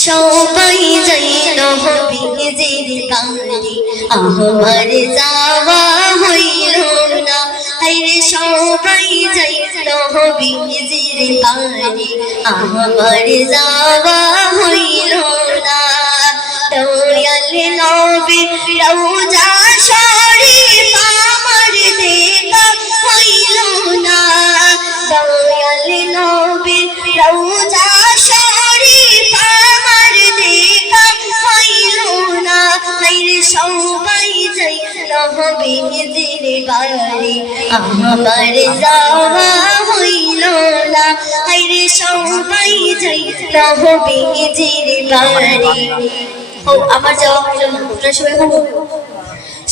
সবাই যাই নবীজির বাড়ি আমার যাওয়া হইল না হায়রে সবাই যাই নবীজির বাড়ি আমার যাওয়া হইল না দয়াল নবীর রওজা শরীফ আমার দেখা হইল না দয়াল নবীর রওজা শরীফ আমার দেখা হইল না হায়রে সবাই যাই নবীজির বাড়ি আমার যাওয়া হইল না হায়রে সবাই যাই নবীজির বাড়ি ও আমার যাওয়া হইল না তোমরা সবাই বলো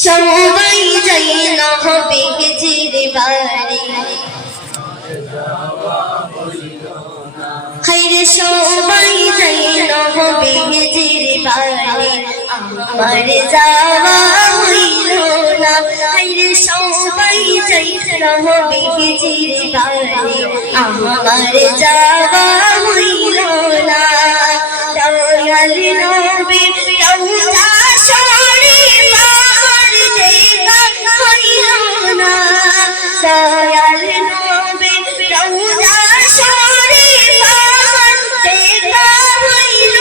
সবাই যাই নবীজির বাড়ি হায়রে সবাই যাই নবীজির বাড়ি আমার যাওয়া হইল না হায়রে সবাই যাই নবীজির বাড়ি আমার যাওয়া হইল না দয়াল নবীর রওজা শরীফ আমার দেখা হইল না দয়াল নবীর রওজা শরীফ আমার দেখা হইল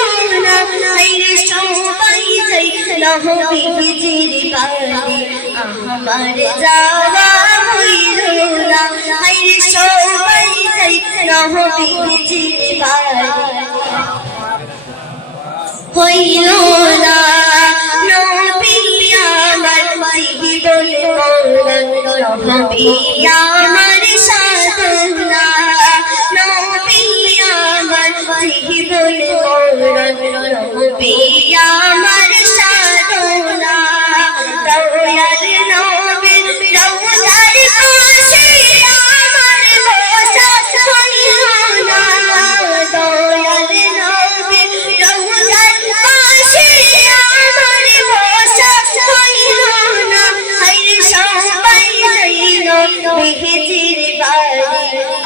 না হায়রে সবাই যাই নবীজির বাড়ি আমার যাওয়া হইল না হায়রে সবাই যাই নবীজির বাড়ি হইল না নবী আমার জীবন নবী আমার সাধনা নবী আমার জীবন নবী আমার সাধনা দয়াল নবীর রওজার পাশে আমার বসা হইল না দয়াল নবীর রওজার পাশে আমার বসা হইল না হায়রে সবাই যাই নবীজির বাড়ি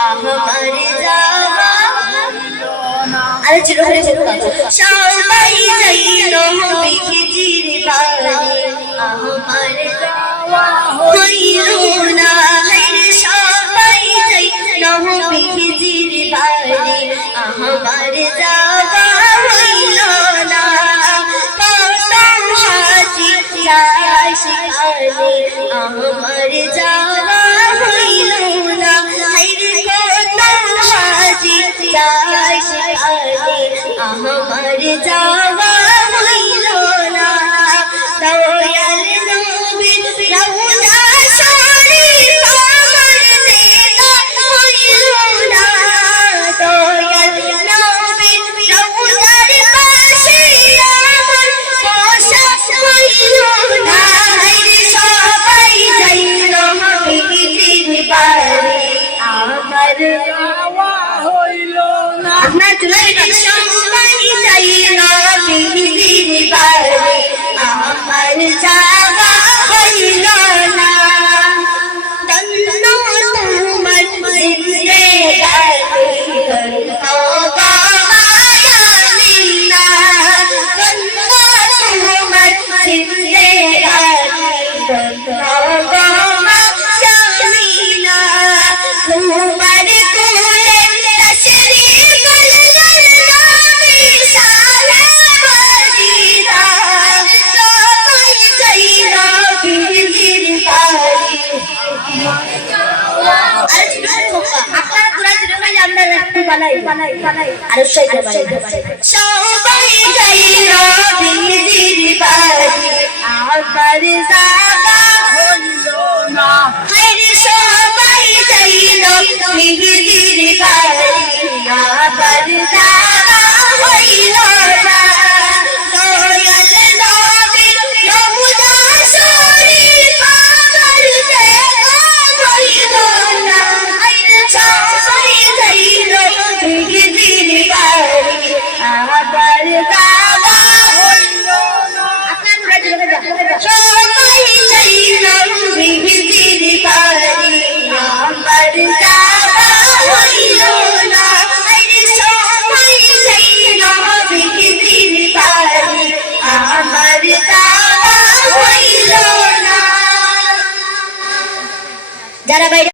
আমার যাওয়া আরে জোরে বলো সবাই যাই নবীজির বাড়ি আমার যাওয়া হইল না হায়রে সবাই যাই নবীজির বাড়ি আমার যাওয়া হইল না কত হাজি আশিকানে আমার যাওয়া হইল না হায়রে কত হাজি আশিকানে আমার যাওয়া হইল না দয়াল নবীর রওজা শরীফ আমার দেখা হইল না দয়াল নবীর রওজার পাশে আমার বসা হইল না হায়রে সবাই যাই নবীজির বাড়ি আমার যাওয়া হইল না আপনার চলে সবাই যাই নবীজির বাড়ি আমার যাওয়া হইল না তন্ন তোমার জিন্দেগানি তন্ন বায়ানিনা তন্ন তোমার জিন্দেগানি তন্ন বায়ানিনা তোমার কোলে তশরীফ আল্লাহর নবী সালাম দিরা সবাই যাই নবীজির বাড়ি আপনারা পুরা জুড়ে আমরা রাখতে বানাই আর সবাই যাই নবীজির বাড়ি আমার যাওয়া হইল না হায়রে সবাই যাই নবীজির বাড়ি আমার যাওয়া হইল না দয়াল নবীর রওজা শরীফ আমার দেখা হইল না হায়রে সবাই যাই নবীজির বাড়ি আমার যাওয়া হইল না আপনারা সবাই যাই নবীজির বাড়ি আমার যাওয়া হইল না হায়রে সবাই যারা বাইরে